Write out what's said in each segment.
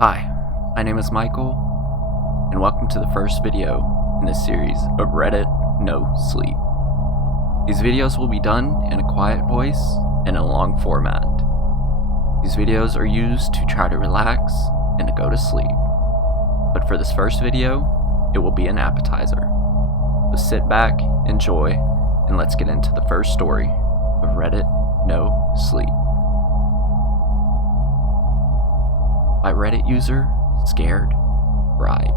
Hi, my name is Michael, and welcome to the first video in this series of Reddit No Sleep. These videos will be done in a quiet voice and a long format. These videos are used to try to relax and to go to sleep. But for this first video, it will be an appetizer. So sit back, enjoy, and let's get into the first story of Reddit No Sleep. By Reddit user Scared Bride.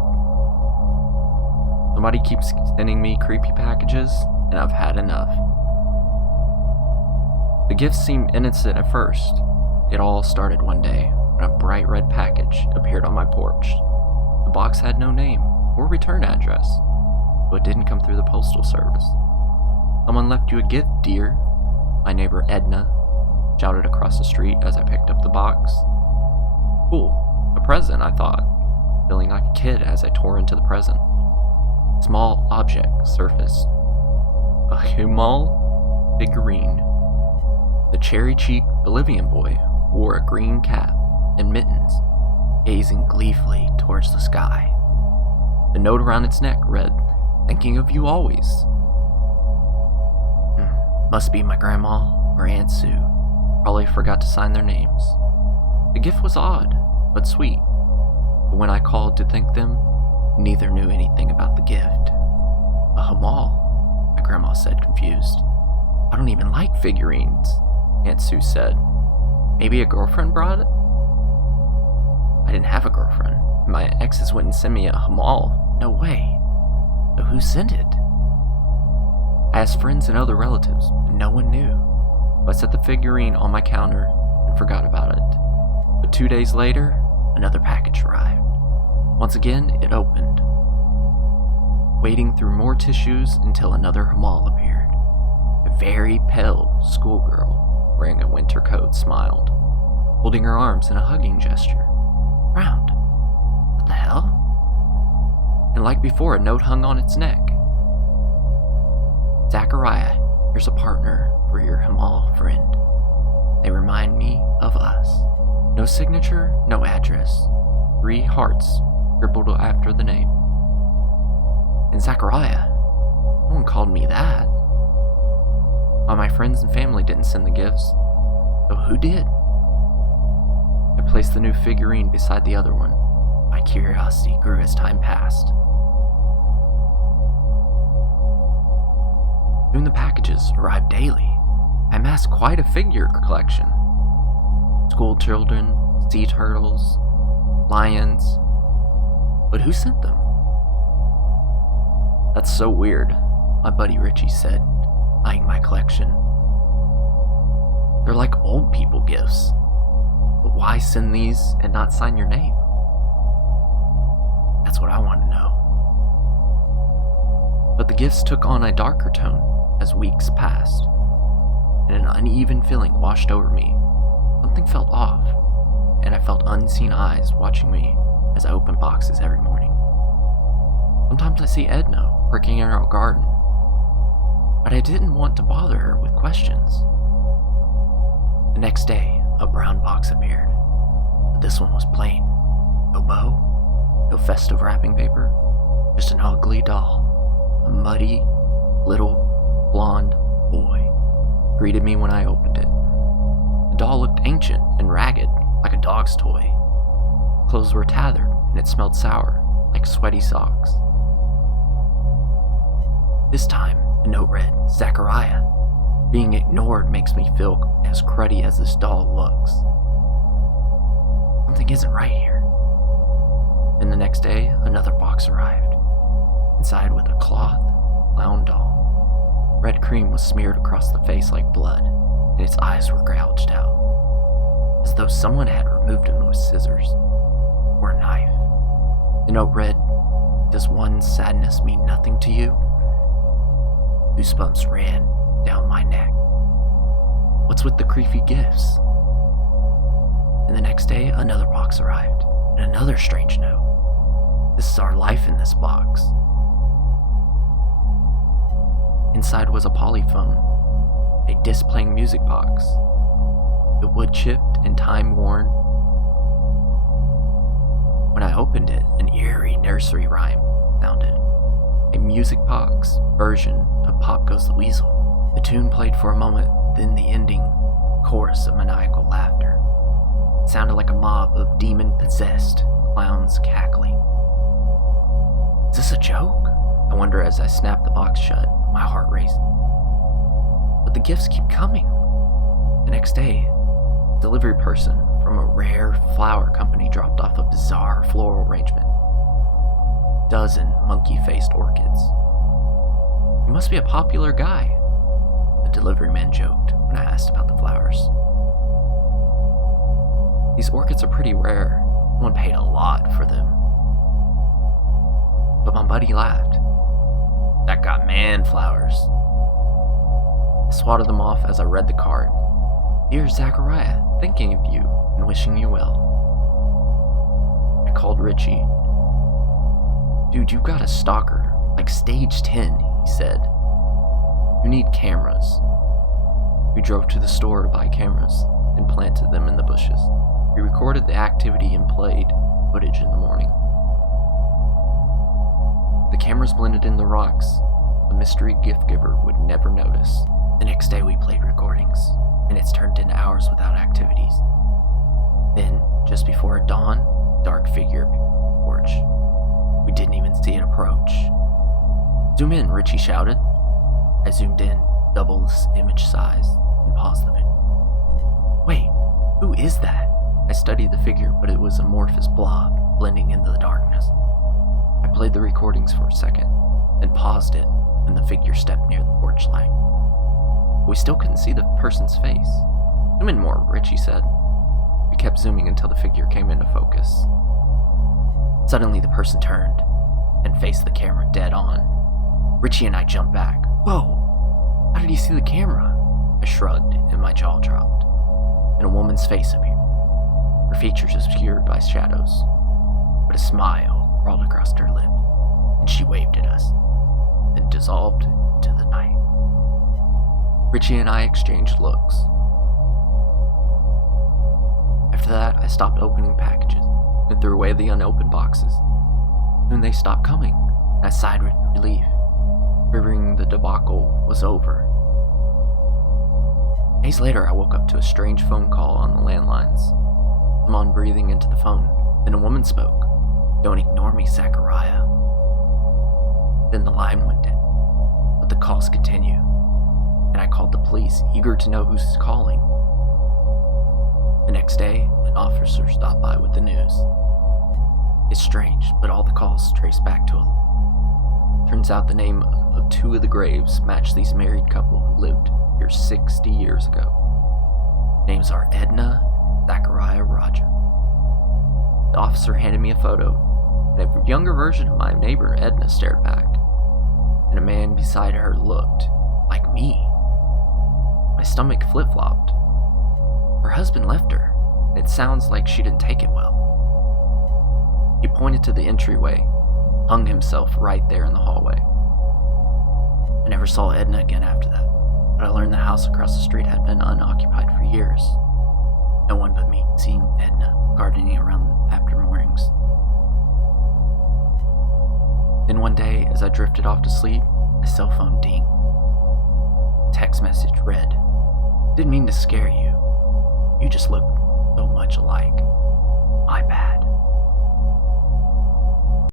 Somebody keeps sending me creepy packages, and I've had enough. The gifts seemed innocent at first. It all started one day when a bright red package appeared on my porch. The box had no name or return address, so it didn't come through the postal service. "Someone left you a gift, dear," my neighbor Edna shouted across the street as I picked up the box. Cool, a present, I thought, feeling like a kid as I tore into the present. A small object surfaced. A Humal figurine. The cherry-cheeked Bolivian boy wore a green cap and mittens, gazing gleefully towards the sky. The note around its neck read, "Thinking of you always." Must be my grandma or Aunt Sue. Probably forgot to sign their names. The gift was odd, but sweet. But when I called to thank them, neither knew anything about the gift. "A Hamal," my grandma said, confused. "I don't even like figurines," Aunt Sue said. "Maybe a girlfriend brought it?" I didn't have a girlfriend, and my exes wouldn't send me a Hamal. No way. So who sent it? I asked friends and other relatives, but no one knew. So I set the figurine on my counter and forgot about it. But 2 days later, another package arrived. Once again, it opened. Wading through more tissues until another Hamal appeared. A very pale schoolgirl wearing a winter coat smiled, holding her arms in a hugging gesture. Round. What the hell? And like before, a note hung on its neck. "Zachariah, here's a partner for your Hamal friend. They remind me of us." No signature, no address. 3 hearts scribbled after the name. And Zachariah? No one called me that. While my friends and family didn't send the gifts, so who did? I placed the new figurine beside the other one. My curiosity grew as time passed. Soon the packages arrived daily. I amassed quite a figure collection. School children, sea turtles, lions. But who sent them? "That's so weird," my buddy Richie said, eyeing my collection. "They're like old people gifts. But why send these and not sign your name?" That's what I want to know. But the gifts took on a darker tone as weeks passed, and an uneven feeling washed over me. Something felt off, and I felt unseen eyes watching me as I opened boxes every morning. Sometimes I see Edna working in our garden, but I didn't want to bother her with questions. The next day, a brown box appeared, but this one was plain. No bow, no festive wrapping paper, just an ugly doll. A muddy, little, blonde boy greeted me when I opened it. The doll looked ancient and ragged, like a dog's toy. Clothes were tattered, and it smelled sour, like sweaty socks. This time, the note read, "Zachariah. Being ignored makes me feel as cruddy as this doll looks. Something isn't right here." And the next day, another box arrived. Inside with a cloth clown doll. Red cream was smeared across the face like blood, and its eyes were gouged out, as though someone had removed them with scissors or a knife. The note read, "Does one's sadness mean nothing to you?" Goosebumps ran down my neck. What's with the creepy gifts? And the next day, another box arrived, and another strange note. "This is our life in this box." Inside was a polyphone, a disc-playing music box, the wood chipped and time-worn. When I opened it, an eerie nursery rhyme sounded. A music box version of Pop Goes the Weasel. The tune played for a moment, then the ending chorus of maniacal laughter. It sounded like a mob of demon-possessed clowns cackling. Is this a joke? I wonder as I snap the box shut, my heart racing. But the gifts keep coming. The next day, a delivery person from a rare flower company dropped off a bizarre floral arrangement. A dozen monkey-faced orchids. He must be a popular guy, the delivery man joked when I asked about the flowers. These orchids are pretty rare. Someone paid a lot for them. But my buddy laughed. That got man flowers. I swatted them off as I read the card. Dear Zachariah, thinking of you and wishing you well. I called Richie. Dude, you've got a stalker, like stage 10, he said. You need cameras. We drove to the store to buy cameras and planted them in the bushes. We recorded the activity and played footage in the morning. The cameras blended in the rocks. The mystery gift giver would never notice. The next day we played recordings. Minutes turned into hours without activities. Then, just before dawn, dark figure appeared on the porch. We didn't even see it approach. Zoom in, Richie shouted. I zoomed in, double the image size, and paused the video. Wait, who is that? I studied the figure, but it was an amorphous blob, blending into the darkness. I played the recordings for a second, then paused it when the figure stepped near the porch light. We still couldn't see the person's face. Zoom in more, Richie said. We kept zooming until the figure came into focus. Suddenly the person turned and faced the camera dead on. Richie and I jumped back. Whoa! How did he see the camera? I shrugged and my jaw dropped. And a woman's face appeared. Her features obscured by shadows, but a smile crawled across her lips, and she waved at us, then dissolved into the night. Richie and I exchanged looks. After that, I stopped opening packages and threw away the unopened boxes. Soon they stopped coming, and I sighed with relief, figuring the debacle was over. Days later, I woke up to a strange phone call on the landlines. Someone breathing into the phone. Then a woman spoke. Don't ignore me, Zachariah. Then the line went dead, but the calls continued, and I called the police, eager to know who's calling. The next day, an officer stopped by with the news. It's strange, but all the calls trace back to a... Turns out the name of two of the graves match these married couple who lived here 60 years ago. Names are Edna and Zachariah Roger. The officer handed me a photo, and a younger version of my neighbor Edna stared back, and a man beside her looked like me. My stomach flip-flopped. Her husband left her, and it sounds like she didn't take it well. He pointed to the entryway, hung himself right there in the hallway. I never saw Edna again after that, but I learned the house across the street had been unoccupied for years. No one but me had seen Edna gardening around after mornings. Then one day, as I drifted off to sleep, my cell phone dinged. Text message read, "Didn't mean to scare you. You just look so much alike."